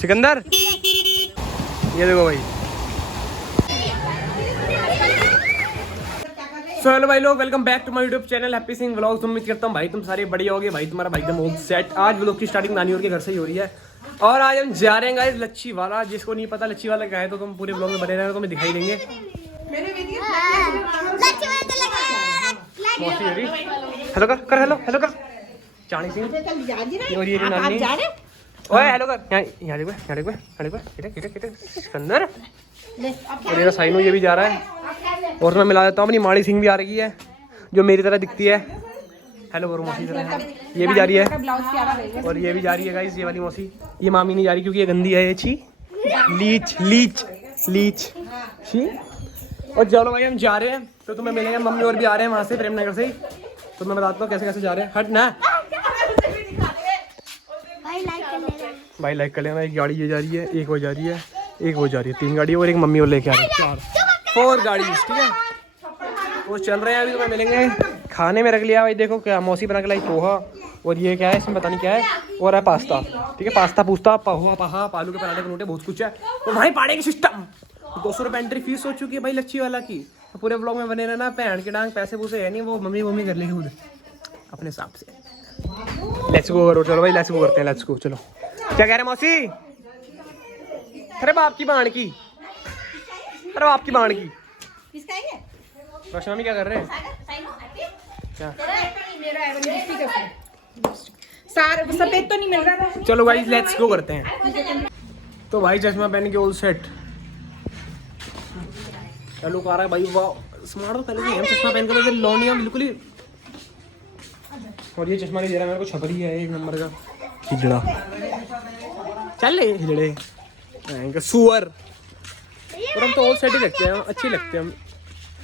सिकंदर ये देखो भाई। सो हेलो भाई लोग, welcome back to my YouTube channel happy Singh vlogs. उम्मीद करता हूँ भाई तुम सारे बढ़िया होगे। भाई तुम्हारा भाई एकदम सेट। आज व्लॉग की स्टार्टिंग नानी के घर से ही हो रही है और आज हम जा रहे हैं गाइस लच्छी वाला। जिसको नहीं पता लच्छी वाला क्या है तो तुम पूरे व्लॉग में बने रहना, तो मैं दिखाई देंगे। हेलो कर हेलो हेलो कर चाणी सिंह और ये नानी। ओए हेलो कर यहाँ देखो सिकंदर और ये साइनो ये भी जा रहा है। और मैं मिला देता हूँ अपनी माड़ी सिंह भी आ रही है जो मेरी तरह दिखती है। हेलो करो मौसी तरह ये भी जा रही है और ये भी जा रही है गाइस। ये वाली मौसी, ये मामी नहीं जा रही क्योंकि ये गंदी है। ये छी लीच लीच लीच छी। और चलो भाई हम जा रहे हैं तो तुम्हें मिलेंगे। मम्मी और भी आ रहे हैं वहाँ से प्रेमनगर से। तो मैं बताता हूँ कैसे कैसे जा रहे हैं। हट ना भाई लाइक कर लेना। एक गाड़ी ये जा रही है, एक वो जा रही है, एक वो जा रही है, 3 गाड़ी और एक मम्मी और लेके आ रही है। 4 गाड़ी ठीक है। वो चल रहे हैं अभी। तुम्हें मिलेंगे। खाने में रख लिया भाई, देखो क्या मौसी बना के लाई पोहा और ये क्या है इसमें पता नहीं क्या है और है पास्ता। ठीक है पास्ता पूछता पोहा पहा आलू के पराठे बनूटे बहुत कुछ है। और भाई पाड़े की सिस्टम 200 रुपये एंट्री फीस हो चुकी है भाई लच्छी वाला की। तो पूरे ब्लॉग में बने रहना। पैन के डांग पैसे पूसे है नहीं, वो मम्मी कर लेगी खुद अपने हिसाब से। लेट्स गो करो। चलो भाई लेट्स गो करते हैं। लेट्स गो चलो। क्या कह रहे मौसी? अरे बाप की बाण की, अरे बाप की बाण की। रश्मि क्या कर रहे हैं? क्या सफेद तो नहीं मिल रहा। चलो भाई लेट्स गो करते हैं। तो भाई चश्मा पहन के ऑल सेट लुक आ रहा है भाई। वाह स्मार्ट तो पहले हम चश्मा पहन के लौनिया बिल्कुल ही। और ये चश्मा नहीं दे रहा मेरे को, छपरी है 1 नंबर का हिजड़ा। चल ले हिजड़े सुअर। और हम तो ऑल सेट ही लगते हैं, अच्छे लगते हैं हम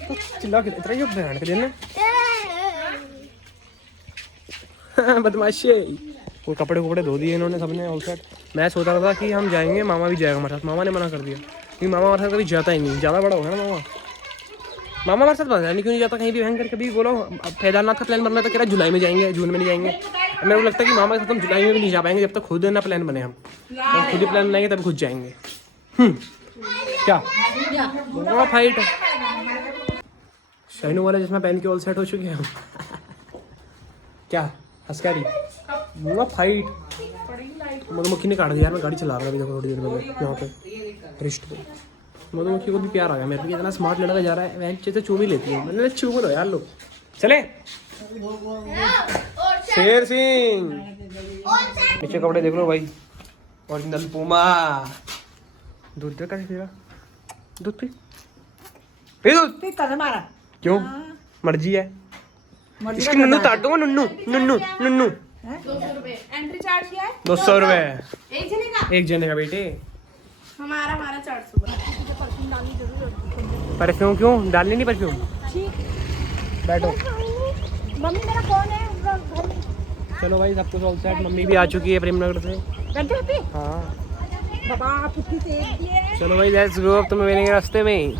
तो। चिल्ला के इतना ही बहन के देना बदमाशी। वो कपड़े धो दिए इन्होंने सबने ऑल सेट। मैं सोच रहा था कि हम जाएंगे, मामा भी जाएगा हमारे साथ। मामा ने मना कर दिया क्योंकि मामा हमारे साथ कभी जाता ही नहीं। ज़्यादा बड़ा होगा ना मामा हमारे साथ पता नहीं क्यों नहीं जाता कहीं भी। भयंकर कभी बोलो केदारनाथ का प्लान बनना तो कह रहा जुलाई में जाएंगे, जून में नहीं जाएंगे। मेरे को लगता है कि मामा के साथ हम जुलाई में भी नहीं जा पाएंगे जब तक खुद ना प्लान बने। हम खुद ही प्लान बनाएंगे तब खुद जाएंगे। क्या फाइट शाइनो वाला जिसमें पहन के ऑल सेट हो चुके हैं हम। क्या हंसकारी वो फाइट मधुमक्खी ने काट दिया यार। मैं गाड़ी चला रहा था थोड़ी देर पहले यहाँ पे रिस्ट पे। मधुमक्खी को भी प्यार आ गया मेरे को। इतना स्मार्ट लड़का जा रहा है वह से चूम ही लेती है। मैंने चूम लो यार लोग। चले शेर सिंह नीचे कपड़े देख लो भाई। Original Puma. दूध दे तेरा दूध पी दूध मारा क्यों? मर्जी है इसकी। नन्नू तार दूंगा। नन्नू 200 रुपए एंट्री चार्ज क्या है? 200 रुपए एक जने का बेटे। हमारा 400 परफ्यूम क्यों डालनी नहीं? परफ्यूम बैठो। मम्मी मेरा फोन है। चलो भाई सब कुछ ऑल सेट। मम्मी भी आ चुकी है प्रेमनगर से। हाँ चलो भाई लेट्स गो। अब तुम्हें मिलेंगे रास्ते में।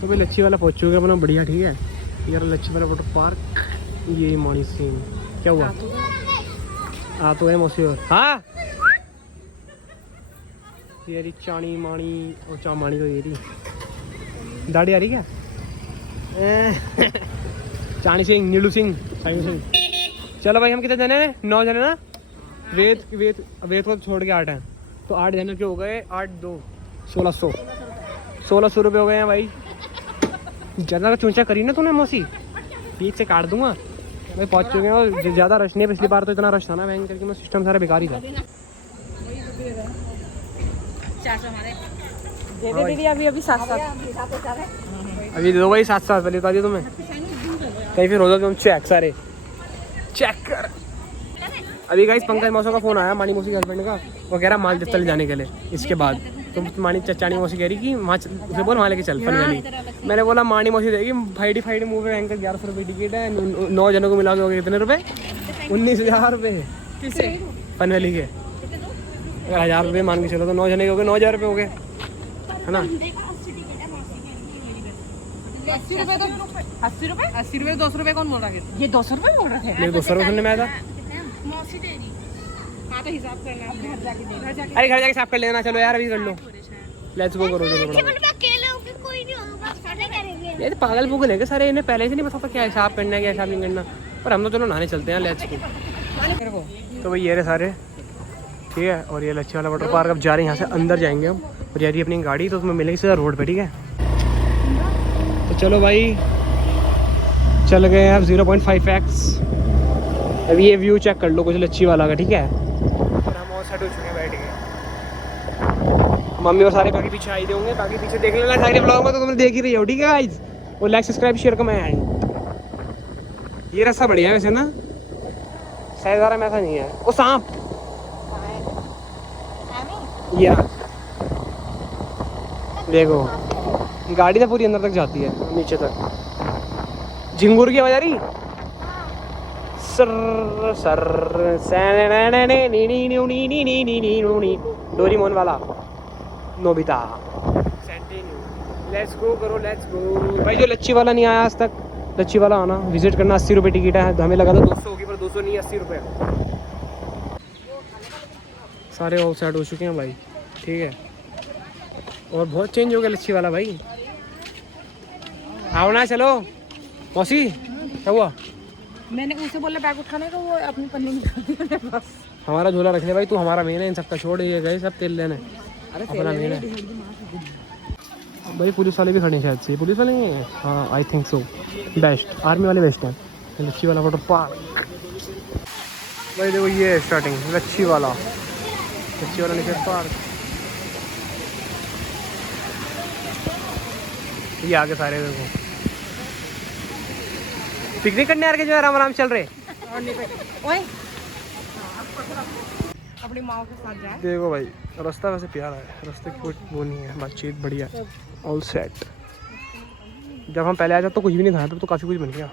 तो भाई लच्छी वाला पहुंच चुके अपना बढ़िया। ठीक है यार लच्छी वाला वाटर पार्क। ये मॉर्निंग सीन क्या हुआ? आ तो है मौसी और हाँ ये चाणी माणी और चामाणी तो ये रही। दाढ़ी आ रही क्या? चाणी सिंह नीलू सिंह साइनो सिंह। चलो भाई हम कितने जने हैं? 9 जने ना। वेद को छोड़ के 8 हैं तो 8 जने के हो गए। 8 2 1600 रुपये हो गए हैं भाई। ज़्यादा चूंचा करी ना तूने मौसी, बीच से काट दूंगा भाई। पहुंच चुके हैं और ज़्यादा रश नहीं है। पिछली बार तो इतना रश था ना बैंक करके मैं सिस्टम सारा बेकार ही था। अभी 7 अभी दो भाई 7 पहले बता दिया तुम्हें कहीं फिर हो जाओ तुम। चेक सारे चेक कर। अभी गाइस पंकज मौसम का फ़ोन आया मानी मौसी के हस्बैंड का। वो कह रहा माल जत्तल जाने के लिए। इसके बाद तो मानी चाणी मौसी कह रही कि वहाँ उसे बोल वहाँ लेके चल फन वैली। मैंने बोला मानी मौसी देगी फाइडी मूव है एंकर 1100 रुपये टिकट है। 9 जनों को मिला के हो गए कितने रुपए? 19,000 रुपये फन वैली के। अगर 1000 रुपये मान के चलो तो 9 जने के हो गए 9,000 रुपये हो गए है ना। 80 रुपए 200 रुपए कौन बोल रहा है? ये 200 रुपए बोल रहा है। मेरे 200 रुपये सुनने में आया था। तो हिसाब करना है, घर जाके देना। अरे घर जाके साफ कर लेना, चलो यार अभी कर लो, लेट्स गो करो चलो। ये तो पागल पुगल है कि सारे, इन्हें पहले से नहीं पता था क्या हिसाब करना है क्या हिसाब नहीं करना, पर हम तो चलो नहाने चलते हैं, लेट्स गो। तो भाई ये रहे सारे, ठीक है। और ये लच्छी वाला वाटर पार्क अब जा रहे हैं, यहाँ से अंदर जाएंगे हम, और यार अपनी गाड़ी तो उसमें मिलेगी सीधा रोड पे, ठीक है। तो चलो भाई चल गए हैं अब 0.5x। अभी ये व्यू चेक कर लो कुछ लच्छी वाला का, ठीक है। और हम और सेट हो चुके हैं बैठ के, मम्मी और सारे बाकी पीछे आई होंगे, बाकी पीछे देख लेना सारे ब्लॉग में, तो तुमने देख ही रही हो, ठीक है गाइस। और लाइक सब्सक्राइब शेयर कमेंट। ये रास्ता बढ़िया है वैसे ना, शायद में ऐसा नहीं है। वो सांप या देखो, गाड़ी तो पूरी अंदर तक जाती है, नीचे तक। झिंगुर की आवाज आ रही, सर सर डोरेमोन वाला नोबिता। लेट्स गो करो, लेट्स गो भाई। जो लच्छी वाला नहीं आया आज तक, लच्छी वाला आना, विजिट करना। 80 रुपये टिकट है, हमें लगा था 200 होगी, पर 200 नहीं, 80 रुपये। सारे ऑफ साइड हो चुके हैं भाई, ठीक है। और बहुत चेंज हो गया लच्छी वाला भाई। आओ ना, चलो मौसी, क्या हुआ? मैंने उसे बोला बैग उठाने का, वो अपनी पन्नी निकाल दी बस। हमारा झोला रख ले भाई, तू हमारा मेन है, इन सबका छोड़, ये गए सब तेल लेने, अपना मेन है भाई। पुलिस वाले भी खड़े हैं शायद से, पुलिस वाले हैं, हाँ I think so. Best, army वाले बेस्ट हैं। लच्छी वाला वाटर पार्क भाई, देखो ये है स्टार्टिंग लच्छी वाला, लच्छी वाला वाटर पार्क। ये आगे सारे देखो पिकनिक करने आ के जो है आराम आराम चल रहे। ओए अपनी माँ के साथ जाए। देखो भाई रास्ता वैसे प्यारा है, रास्ते की कोई वो नहीं है, बातचीत बढ़िया, ऑल सेट। जब हम पहले आए थे तो कुछ भी नहीं था, तो काफ़ी कुछ बन गया।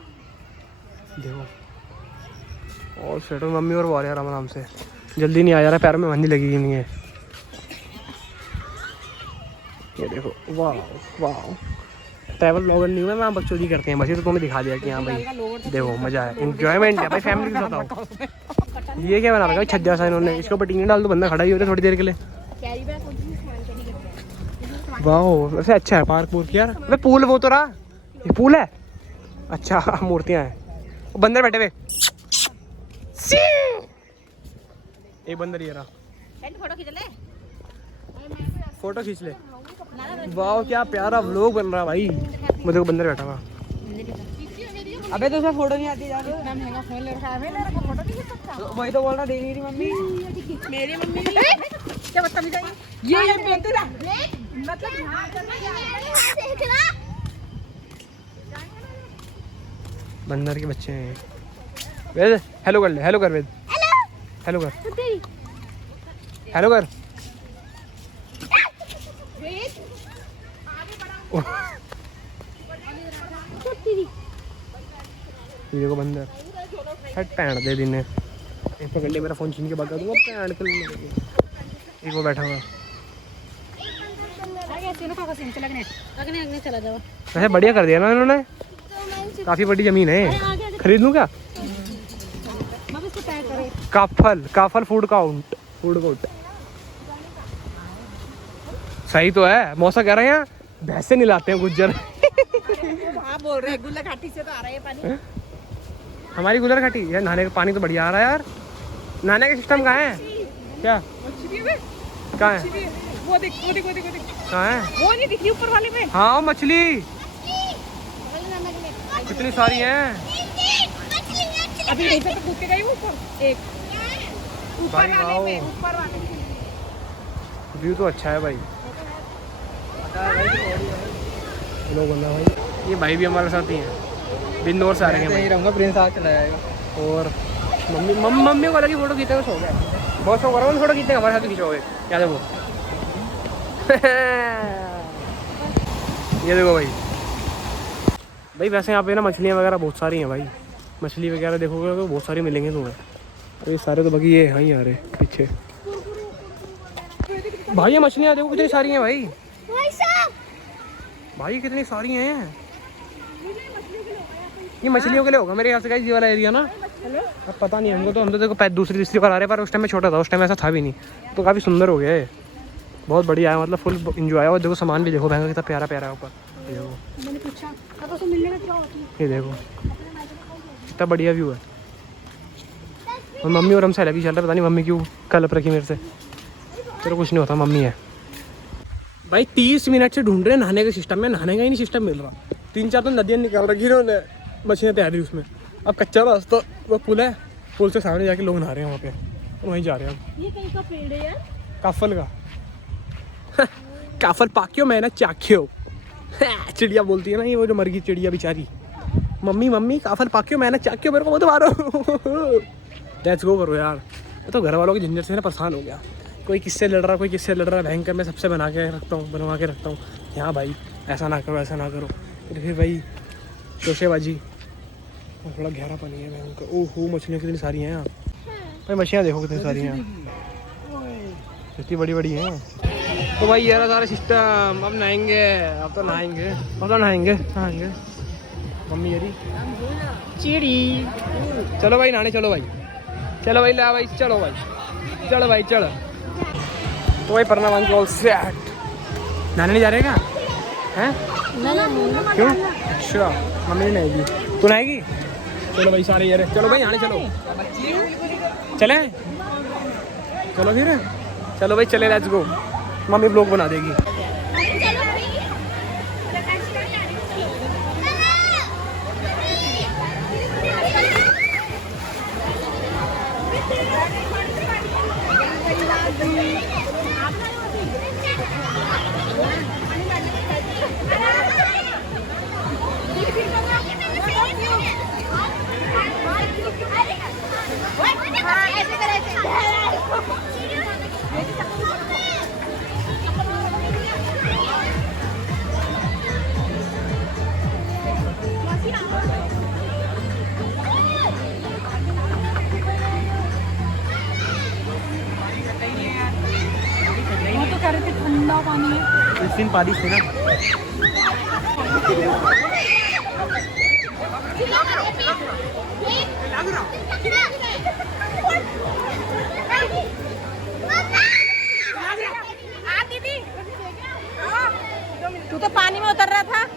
देखो ऑल सेट। और मम्मी और वो आ रहे हैं आराम से, जल्दी नहीं आ जा रहा, पैरों में मंदी लगी ही नहीं है। ये देखो वाह वाह, ट्रैवल ब्लॉगर नहीं हुआ, मैं बकचोदी करते हैं बस, ये तो तुम्हें दिखा दिया कि हाँ भाई देखो मजा है, इंजॉयमेंट है भाई, फैमिली के साथ आओ। ये क्या बना रखा है छज्जा सा इन्होंने, इसके ऊपर टीने डाल दो, बंदा खड़ा ही होता है थोड़ी देर के लिए। वाह वैसे अच्छा है पार्क पूर्क यार। अबे पूल वो तो रहा, ये पूल है, अच्छा मूर्तियाँ हैं, बंदर बैठे हुए, एक बंदर ये रहा, फोटो खींच ले। वाह क्या प्यारा व्लॉग बन रहा भाई, मुझे को बंदर बैठा हुआ। अबे तो उसमें फोटो नहीं आती यार, इतना महंगा फोन ले रखा है, मैं फोटो नहीं खींच सकता। वही तो बोल रहा, दे नहीं रही मम्मी, मेरी मम्मी क्या बदतमीज है ये बोलते ना, मतलब बंदर के बच्चे हैं। वेद हेलो कर ले, हेलो कर वेद, हेलो कर, हेलो कर। ये देखो बंदर, हट पैंट दे दिने, एक पकड़ ले, मेरा फोन छीन के भगा दूंगा पैंट कर। एक वो बैठा हुआ, वैसे बढ़िया कर दिया ना इन्होंने, काफी बड़ी जमीन है, खरीद लूं क्या? काफल फूड काउंट, फूड कोर्ट सही तो है। मौसा कह रहे हैं भैंसे नहीं लाते हैं गुज्जर। आप बोल रहे हैं गुल्ला घाटी से तो आ रहा है पानी। हमारी गुजर घाटी यार, नहाने का पानी तो बढ़िया आ रहा है यार। नहाने का सिस्टम कहाँ है? क्या कहाँ है? वो देख कहाँ है? वो नहीं दिख रही ऊपर वाले में। हाँ मछली कितनी सारी हैं। अभी यहीं से तो कूद के गई वो ऊपर, एक ऊपर वाले में, ऊपर वाले में। व्यू तो अच्छा है भाई, लोग बंदा भाई। ये भाई भी हमारे साथ ही हैं, बिंदु और सारे हैं, रहूँगा प्रिंस आज चला जाएगा। और मम्मी को अलग ही फोटो खींचने का शौक है, बहुत शौक है फोटो खींचने का, हमारे साथ भी खींचोगे क्या देखो। ये देखो भाई वैसे यहाँ पे ना मछलियाँ वगैरह बहुत सारी हैं भाई, मछली वगैरह देखोगे तो बहुत सारी मिलेंगे तुम्हें। अरे सारे तो बाकी ये हाँ ही आ रहे पीछे भाई, ये मछलियाँ देखो कितनी सारी हैं भाई, भाई कितनी सारी हैं। ये मछलियों के लिए होगा मेरे ख्याल से, ये वाला एरिया ना अब पता नहीं हमको, तो हम तो देखो दूसरी तीसरी बार आ रहे हैं, पर उस टाइम में छोटा था, उस टाइम ऐसा था भी नहीं, तो काफ़ी सुंदर हो गया है, बहुत बढ़िया है, मतलब फुल इंजॉय है। और देखो सामान भी देखो, महंगा कितना प्यारा प्यारा है ऊपर, ये देखो, मैंने पूछा अब उसे मिलने में क्या होती है। ये देखो कितना बढ़िया व्यू है। और मम्मी और हमसे अलग ही चल रहा है, पता नहीं मम्मी क्यों कलप रखी मेरे से, चलो कुछ नहीं होता, मम्मी है। भाई 30 मिनट से ढूंढ रहे हैं नहाने के सिस्टम में, नहाने का ही नहीं सिस्टम मिल रहा। 3-4 तो नदियाँ निकाल रखी इन्होंने, मछलियाँ तैयार रही उसमें। अब कच्चा रास्ता, वो पुल है, पुल से सामने जाके लोग नहा रहे हैं वहाँ पे, तो वहीं जा रहे हैं हम। ये कहीं का पेड़ है यार? काफल का काफल पाक्यो मैंने चाख्यो चिड़िया बोलती है ना, ये वो जो मर गई चिड़िया बेचारी, मम्मी मम्मी काफल पाक्यो मैंने चाख्यो, मेरे को मत मारो लेट्स गो करो यार। मैं तो घर वालों के झंझट से ना परेशान हो गया, कोई किससे लड़ रहा, कोई किससे लड़ रहा, भयंकर मैं सबसे बनवा के रखता हूँ यहाँ भाई ऐसा ना करो, ऐसा ना करो, फिर भाई शोशेबाजी, थोड़ा गहरा पानी है भयंकर। ओहो मछलियाँ कितनी सारी हैं यहाँ भाई, मछलियाँ देखो कितनी सारी हैं, इतनी बड़ी बड़ी हैं। तो भाई यार सारा सिस्टम, अब नहाएंगे, नहाएंगे मम्मी यारी चिड़ी, चलो भाई नहाने, चलो भाई ला भाई, चलो भाई चलो। तो भाई परना वन ऑल सेट, नहाने नहीं जा रहे क्या हैं? क्यों? अच्छा मम्मी नहीं नहाएगी, तू नहाएगी? चलो भाई सारे यार, चलो भाई नहाने चलो, चले चलो फिर, चलो भाई चले, लेट्स गो। मम्मी ब्लॉग बना देगी। ठंडा पानी है, इस दिन पानी से ना तू तो पानी में उतर रहा था।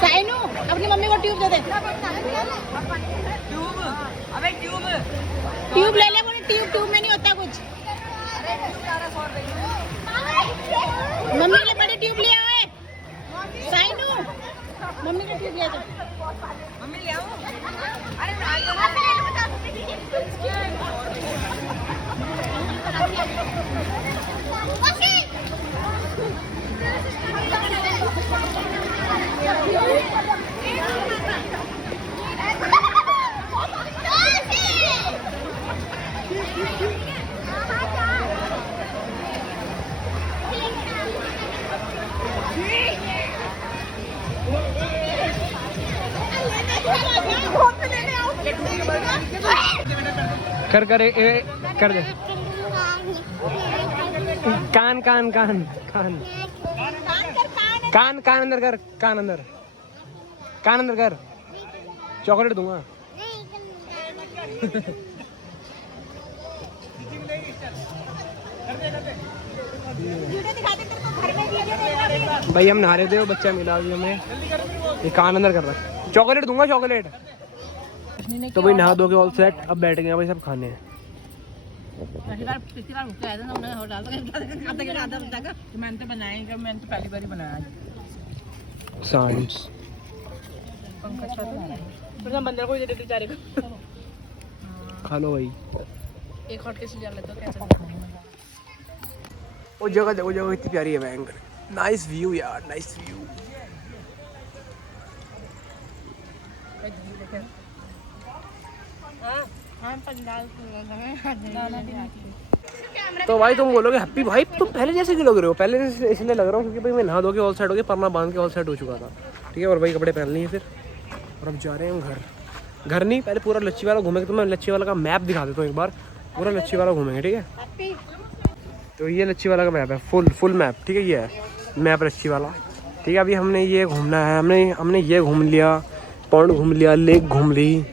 साइनू अपनी मम्मी को ट्यूब दे दे। ट्यूब ले ले, बोले ट्यूब में नहीं होता कुछ। मम्मी के लिए बड़ी ट्यूब ले आओ। साइनू मम्मी का ट्यूब ले दो। मम्मी ले आओ। कर कर कर दे। कान कान कान कान कान कान अंदर कर, कान अंदर, कान अंदर कर। चॉकलेट दूंगा। भाई हम नहा रहे थे, वो बच्चा मिला अभी हमें, ये कान अंदर कर रहा। चॉकलेट दूंगा, चॉकलेट। तो भाई नहा धो के ऑल सेट, अब बैठ गए भाई सब खाने। मैंने तो बनाएगा, मैंने तो पहली बार ही बनाया। साइंस बंदर को दे देते बेचारे को। खा लो भाई। एक हॉट के सीजन लेते हो कैसे? वो जगह देखो, जगह कितनी प्यारी है भयंकर। नाइस व्यू यार, नाइस व्यू। तो भाई तुम बोलोगे हैप्पी भाई तुम पहले जैसे क्यों लग रहे हो? पहले जैसे इसलिए लग रहा हूँ क्योंकि भाई मैं नहा धो के ऑल सेट हो गया, परमा बांध के ऑल सेट हो चुका था। ठीक है, और भाई कपड़े पहन लिए फिर, और अब जा रहे हैं हम घर। घर नहीं, पहले पूरा लच्छी वाला घूमेंगे। तो मैं लच्छी वाला का मैप दिखा देता हूँ एक बार, पूरा लच्छी वाला घूमेंगे। ठीक है, तो ये लच्छी वाला का मैप है, फुल मैप। ठीक है, ये है मैप लच्छी वाला। ठीक है, अभी हमने ये घूमना है, हमने ये घूम लिया, पॉन्ड घूम लिया, लेक घूम ली,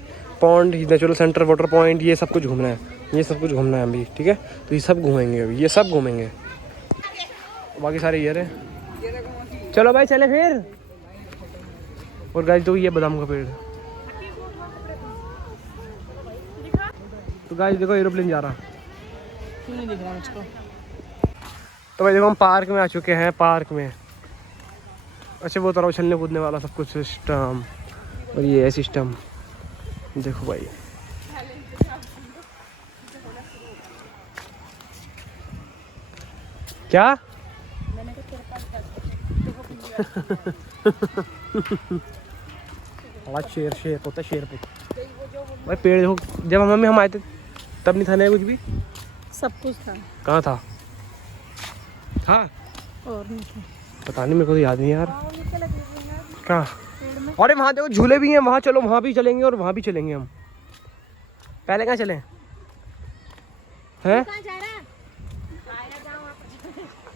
pond, natural centre, water point, ये सब कुछ घूमना है, ये सब कुछ घूमना है अभी। ठीक है, तो ये सब घूमेंगे अभी, ये सब घूमेंगे। बाकी सारे ये रहे। चलो भाई चले फिर। और गाइस तो ये बादाम का पेड़। तो गाइस देखो एरोप्लेन जा रहा। क्यों नहीं दिख रहा मुझको? तो भाई देखो हम पार्क में आ चुके हैं, पार्क में। अच्छा वो तरह उछलने कूदने वाला सब कुछ सिस्टम, और ये है सिस्टम। देखो भाई क्या आज शेर होता है, शेर पे भाई पेड़ देखो। जब हम आए थे तब नहीं था ना कुछ भी, सब कुछ था। कहाँ था? और नहीं था, पता नहीं, मेरे को तो याद नहीं यार। कहाँ? अरे वहाँ देखो झूले भी हैं, वहाँ चलो, वहाँ भी चलेंगे और वहाँ भी चलेंगे हम। पहले कहाँ चलें? हैं?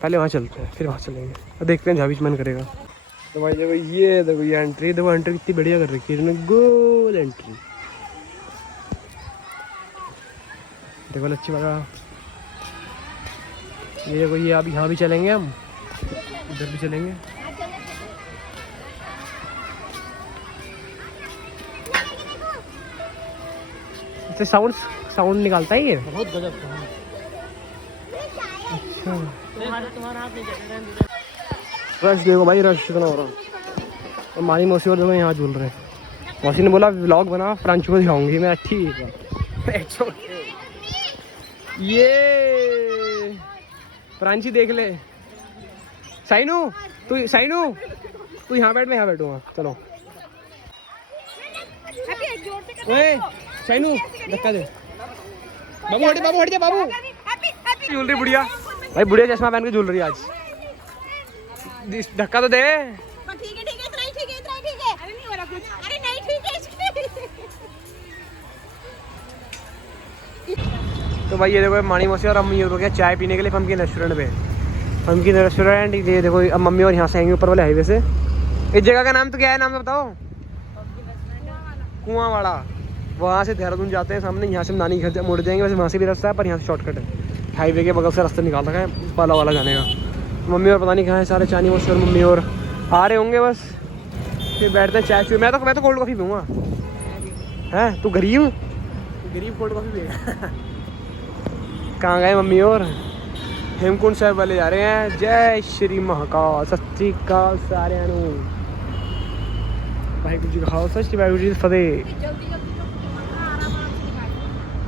पहले वहाँ चलते हैं, फिर वहाँ चलेंगे, और देखते हैं जहाँ भी मन करेगा। तो भाई देखो ये एंट्री, देखो एंट्री कितनी बढ़िया कर रखी है इन्होंने, गोल एंट्री। देखो लच्छी वाला, ये देखो, ये अभी यहाँ भी चलेंगे हम, इधर भी चलेंगे। इससे साउंड निकालता है ये, बहुत गजब का। अच्छा तुम्हारा हाथ नहीं चल रहा। रश देखो भाई, रश कितना हो रहा है। और मानी मौसी और यहाँ झूल रहे हैं। मौसी ने बोला व्लॉग बना, फ्रांचो को दिखाऊंगी मैं। ठीक है, ये फ्रांची देख ले। साइनू तू यहाँ बैठ, मैं यहाँ बैठूंगा। चलो ओए साइनू धक्का दे। बाबू हट जा बाबू। झूल रही बुढ़िया भाई, बुढ़िया चश्मा पहन के झूल रही है आज। धक्का तो दे। ठीक है इतना ही ठीक है। अरे नहीं हो रहा कुछ, अरे नहीं ठीक है। तो भाई ये देखो मानी मौसी और अम्मी हो गया चाय पीने के लिए पंपकिन रेस्टोरेंट पे। पंपकिन रेस्टोरेंट ये देखो, अब मम्मी और यहाँ से आएंगे ऊपर वाले हाईवे से। इस जगह का नाम तो क्या है, नाम तो बताओ? कुआं वाला। वहाँ से देहरादून जाते हैं सामने, यहाँ से नानी घर मुड़ जाएंगे। वैसे वहाँ से भी रास्ता है, पर यहाँ से शॉर्टकट है। हाईवे के बगल से रास्ता निकाल रखा है पाला वाला जाने का। मम्मी और पता नहीं कहाँ है सारे, चानी मौसी और मम्मी और आ रहे होंगे बस। फिर बैठते हैं चाय चुए। मैं तो कोल्ड कॉफ़ी पीऊँगा। हैं तू गरीब कोल्ड कॉफ़ी पिएगा। कहाँ गए मम्मी और? हेमकुंड साहिब वाले जा रहे हैं। जय श्री महाकाल, सत श्री अकाल सारिਆਂ ਨੂੰ। वाहिगुरू जी का खालसा, श्री वाहिगुरू जी की फतेह।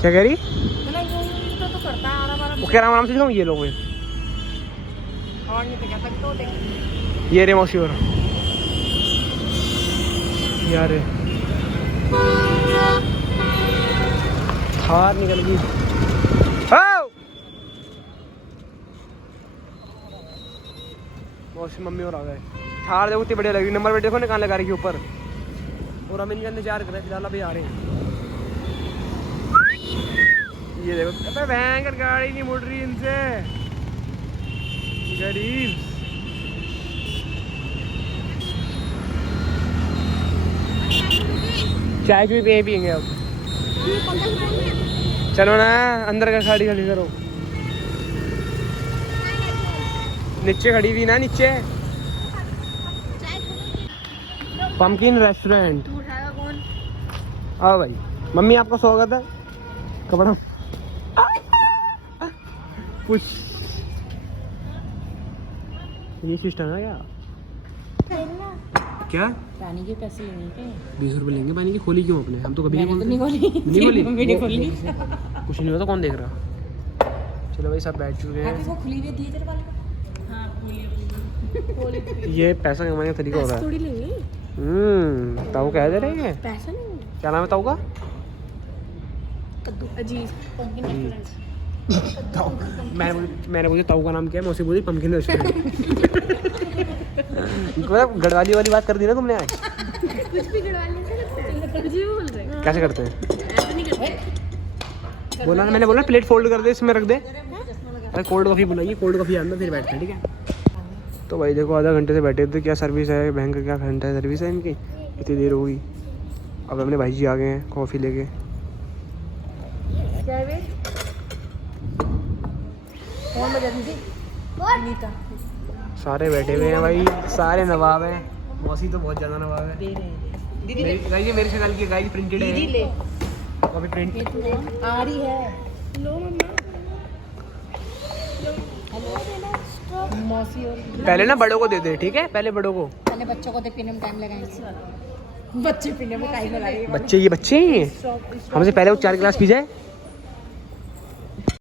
क्या कह रही? वो कह रहा आराम से जाऊँ। ये लोग ये रे मौसी और यार थार निकल गई। मौसी मम्मी और आ गए। थार देखो इतनी बढ़िया लग रही, नंबर प्लेट देखो निकाल लगा रही है ऊपर। और हम इनका इंतजार कर रहे हैं, फिलहाल अभी आ रहे हैं। ये देखो, अबे भयंकर गाड़ी नहीं मुड़ रही इनसे, गरीब। चाय भी पियेंगे अब। चलो ना अंदर का गाड़ी खाली करो। नीचे खड़ी हुई ना, नीचे पंपकिन रेस्टोरेंट। हाँ भाई, मम्मी आपका स्वागत है। कपड़ा पुश, ये सिस्टम है क्या? पानी के पैसे लेने के 20 रुपए लेंगे पानी की। खोली क्यों आपने? हम तो कभी नहीं खोलते। नहीं खोली, नहीं खोली। खोली। कुछ नहीं होता, कौन देख रहा। चलो भाई सब बैठ चुके हैं। वो खुली हुई थी तेरे वाले का। हाँ खोली। ये पैसा कमाने का तरीका होता है। थोड़ी लेंगे ताऊ कह दे रहे हैं। पैसा नहीं, क्या नाम है ताऊ का? कद्दू अजीज पंपकिन रेस्टोरेंट। मैंने बोली ताऊ का नाम क्या है, मैं उसे बोली पंपकिन रेस्टोरेंट। मतलब गढ़वाली वाली बात कर दी ना तुमने आज। कुछ भी गड़वाली से कुछ भी बोल रहे हैं। कैसे करते हैं? ऐसे नहीं करते। बोला ना, मैंने बोला प्लेट फोल्ड कर दे, इसमें रख दे। अरे कोल्ड कॉफ़ी बुलाइए, कोल्ड कॉफ़ी आना फिर बैठते हैं, ठीक है। तो भाई देखो आधा घंटे से बैठे थे। क्या सर्विस है बैंक का, क्या घंटा सर्विस है इनकी, इतनी देर हो गई। अब अपने भाई जी आ गए हैं कॉफ़ी लेके। कौन बजा दी थी? नीता। सारे बैठे हुए हैं भाई, सारे नवाब हैं। मौसी तो बहुत ज़्यादा नवाब है। दीदी ले। गाइस मेरे से कल की गाइस प्रिंटेड है। दीदी ले। अभी प्रिंट आ रही है। लो मम्मा। मौसी और पहले ना बड़ों को दे दे, ठीक है? पहले बड़ों को। पहले बच्चों को तो पीने में टाइम लगाएंगे। बच्चे पीने में टाइम लगा रही है। बच्चे, ये बच्चे हैं। हमसे पहले वो 4 गिलास पी जाए।